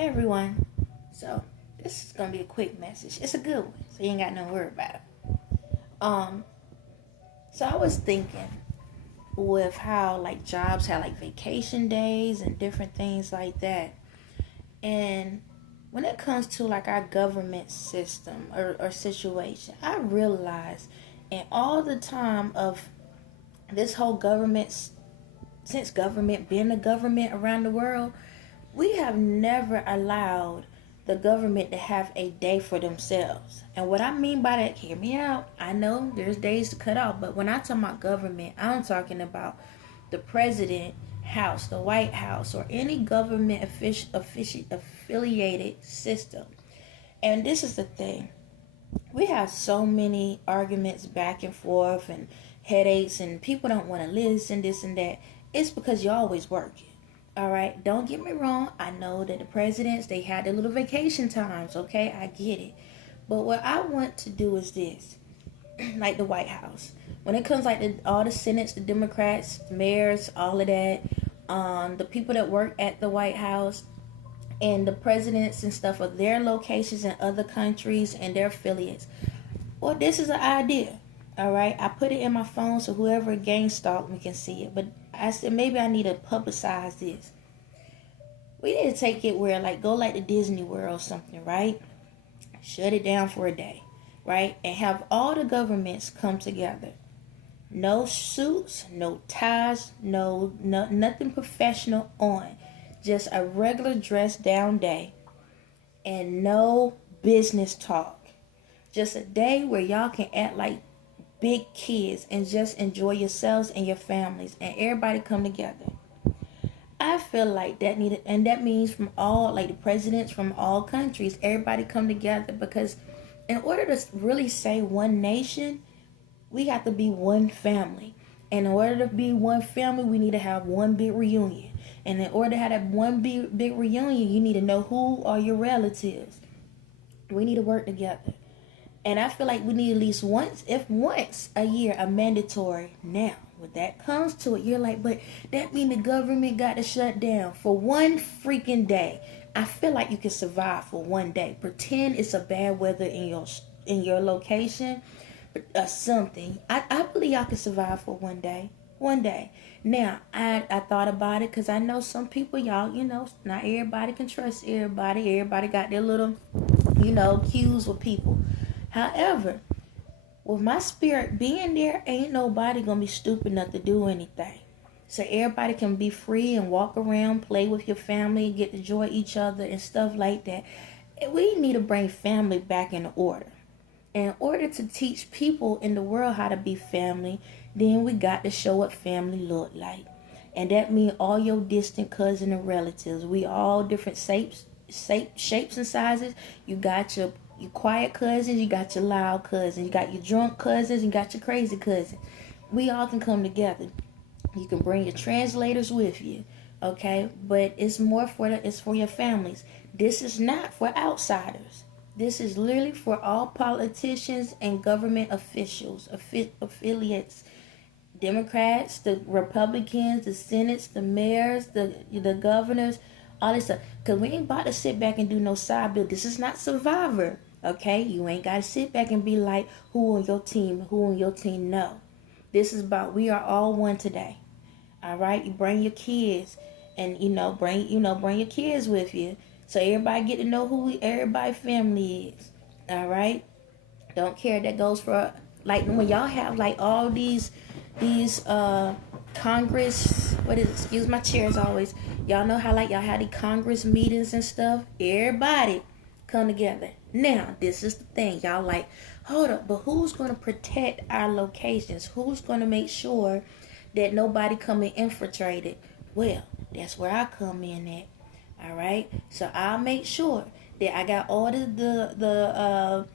Hey everyone. So this is gonna be a quick message. It's a good one, so you ain't got no worry about it. Um, so I was thinking with how like jobs have like vacation days and different things like that. And when it comes to like our government system or situation, I realize in all the time of this whole government, since government being a government around the world, we have never allowed the government to have a day for themselves. And what I mean by that, hear me out. I know there's days to cut off, but when I talk about government, I'm talking about the president, house, the White House, or any government affiliated system. And this is the thing. We have so many arguments back and forth and headaches, and people don't want to listen, this and that. It's because you're always working. All right, don't get me wrong. I know that the presidents, they had their little vacation times, okay? I get it. But what I want to do is this, like the White House. When it comes like all the senates, the Democrats, the mayors, all of that, the people that work at the White House and the presidents and stuff of their locations in other countries and their affiliates. Well, this is an idea, all right? I put it in my phone so whoever gain stalk me can see it. But I said maybe I need to publicize this. We need to take it where like go like the Disney World or something, right? Shut it down for a day, right? And have all the governments come together. No suits, no ties, no nothing professional on. Just a regular dress down day. And no business talk. Just a day where y'all can act like big kids and just enjoy yourselves and your families and everybody come together. I feel like that needed, and that means from all like the presidents from all countries, everybody come together, because in order to really say one nation, we have to be one family. And in order to be one family, we need to have one big reunion. And in order to have that one big reunion, you need to know who are your relatives. We need to work together. And I feel like we need at least once a year, a mandatory. Now, when that comes to it, you're like, but that mean the government got to shut down for one freaking day. I feel like you can survive for one day. Pretend it's a bad weather in your location, something. I believe y'all can survive for one day. One day. Now, I thought about it because I know some people, y'all, not everybody can trust everybody. Everybody got their little, cues with people. However, with my spirit being there, ain't nobody gonna be stupid enough to do anything. So everybody can be free and walk around, play with your family, get to enjoy each other and stuff like that. We need to bring family back into order. In order to teach people in the world how to be family, then we got to show what family look like. And that means all your distant cousins and relatives. We all different shapes and sizes. You got your quiet cousins, you got your loud cousins, you got your drunk cousins, you got your crazy cousins. We all can come together. You can bring your translators with you, okay? But it's more it's for your families. This is not for outsiders. This is literally for all politicians and government officials, affiliates, Democrats, the Republicans, the Senates, the mayors, the governors, all this stuff. Because we ain't about to sit back and do no side bill. This is not Survivor. Okay, you ain't got to sit back and be like, who on your team, who on your team. No, this is about we are all one today. All right, you bring your kids, and bring your kids with you, so everybody get to know who everybody's family is. All right, don't care. That goes for like when y'all have like all these Congress. What is it? Excuse my chairs always. Y'all know how like y'all had the Congress meetings and stuff. Everybody come together. Now, this is the thing. Y'all like, hold up, but who's going to protect our locations? Who's going to make sure that nobody come and infiltrate it? Well, that's where I come in at. All right? So I'll make sure that I got all the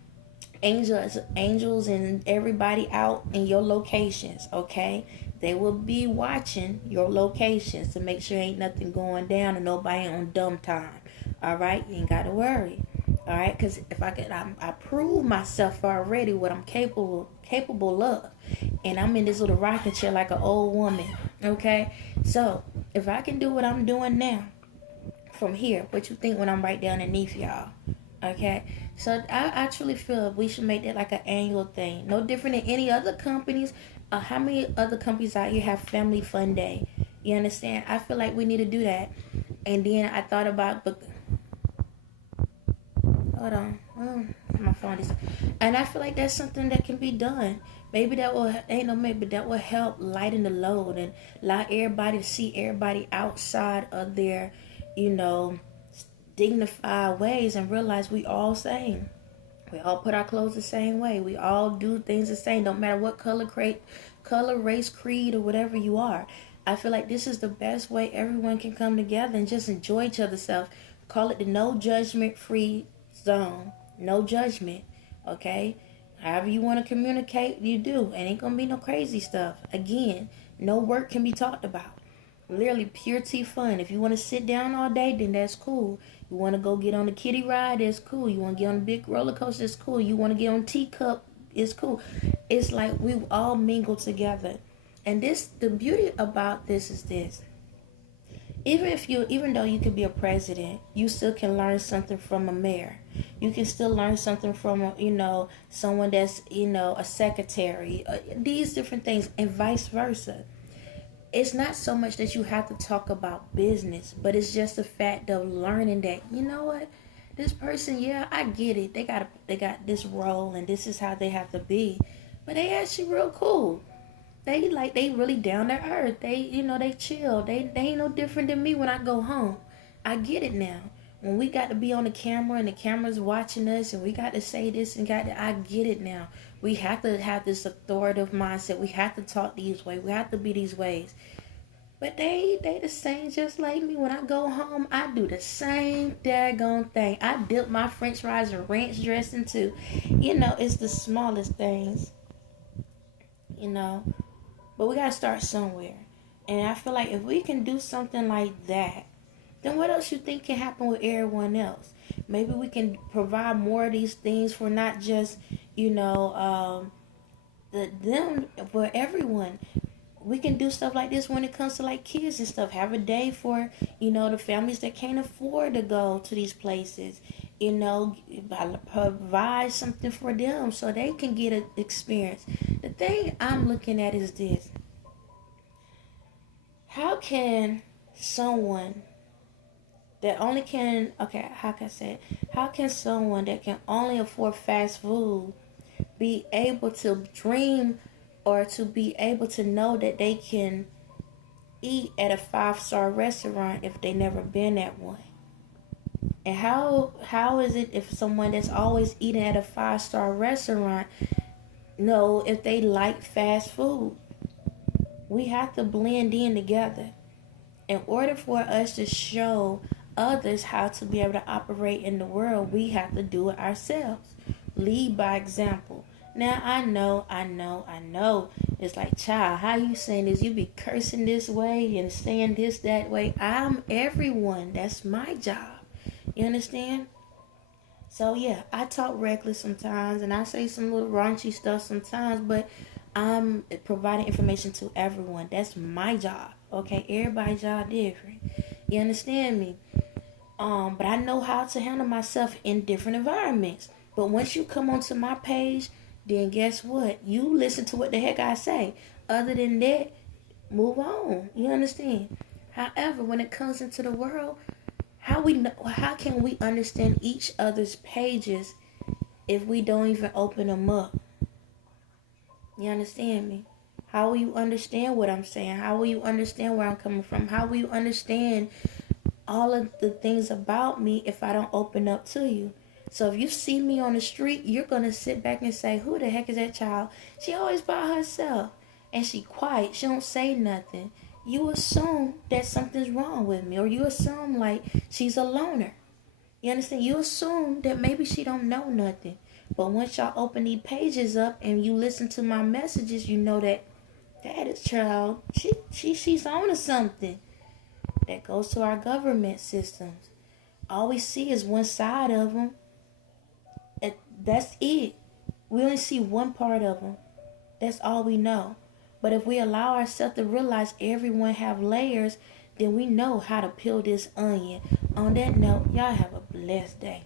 angels and everybody out in your locations, okay? They will be watching your locations to make sure ain't nothing going down and nobody on dumb time. All right? You ain't got to worry. All right, because if I prove myself already what I'm capable of, and I'm in this little rocking chair like an old woman. Okay, so if I can do what I'm doing now from here. What you think when I'm right down underneath y'all. Okay, so I truly feel we should make that like an annual thing. No different than any other companies. How many other companies out here have family fun day? You understand? I feel like we need to do that. And then I thought about, but hold on, my phone is, and I feel like that's something that can be done. Maybe that will, ain't no maybe that will help lighten the load and allow everybody to see everybody outside of their, you know, dignified ways and realize we all same. We all put our clothes the same way. We all do things the same. Don't matter what color, race, creed, or whatever you are. I feel like this is the best way everyone can come together and just enjoy each other's self. Call it the no judgment free zone. No judgment. Okay? However you want to communicate, you do. And ain't gonna be no crazy stuff. Again, no work can be talked about. Literally pure tea fun. If you want to sit down all day, then that's cool. You want to go get on the kiddie ride, that's cool. You want to get on the big roller coaster, that's cool. You want to get on teacup, it's cool. It's like we all mingle together. And this, the beauty about this is this. Even though you could be a president, you still can learn something from a mayor. You can still learn something from someone that's a secretary. These different things, and vice versa. It's not so much that you have to talk about business, but it's just the fact of learning that, you know what, this person, yeah, I get it. They got this role and this is how they have to be. But they actually real cool. They really down to earth. They chill. They ain't no different than me when I go home. I get it now. When we got to be on the camera and the camera's watching us and we got to say this and I get it now. We have to have this authoritative mindset. We have to talk these ways. We have to be these ways. But they the same just like me. When I go home, I do the same daggone thing. I dip my french fries in ranch dressing too. It's the smallest things. But we got to start somewhere. And I feel like if we can do something like that, then what else you think can happen with everyone else? Maybe we can provide more of these things for not just, for everyone. We can do stuff like this when it comes to like kids and stuff. Have a day for, the families that can't afford to go to these places. Provide something for them so they can get an experience. The thing I'm looking at is this. How can someone that only can, how can I say it? How can someone that can only afford fast food be able to dream or to be able to know that they can eat at a 5-star restaurant if they never been at one? And how is it if someone that's always eating at a 5-star restaurant know if they like fast food? We have to blend in together. In order for us to show others how to be able to operate in the world, we have to do it ourselves. Lead by example. Now I know. It's like, child, how you saying this? You be cursing this way and saying this that way. I'm everyone. That's my job. You understand? So yeah, I talk reckless sometimes and I say some little raunchy stuff sometimes, but I'm providing information to everyone. That's my job. Okay, everybody's job different. You understand me? But I know how to handle myself in different environments. But once you come onto my page, then guess what? You listen to what the heck I say. Other than that, move on. You understand? However, when it comes into the world, how can we understand each other's pages if we don't even open them up? You understand me? How will you understand what I'm saying? How will you understand where I'm coming from? How will you understand all of the things about me if I don't open up to you? So if you see me on the street, you're going to sit back and say, who the heck is that child? She always by herself. And she quiet. She don't say nothing. You assume that something's wrong with me. Or you assume like she's a loner. You understand? You assume that maybe she don't know nothing. But once y'all open these pages up and you listen to my messages, you know that is child. She's on to something. That goes to our government systems. All we see is one side of them. That's it. We only see one part of them. That's all we know. But if we allow ourselves to realize everyone have layers, then we know how to peel this onion. On that note, y'all have a blessed day.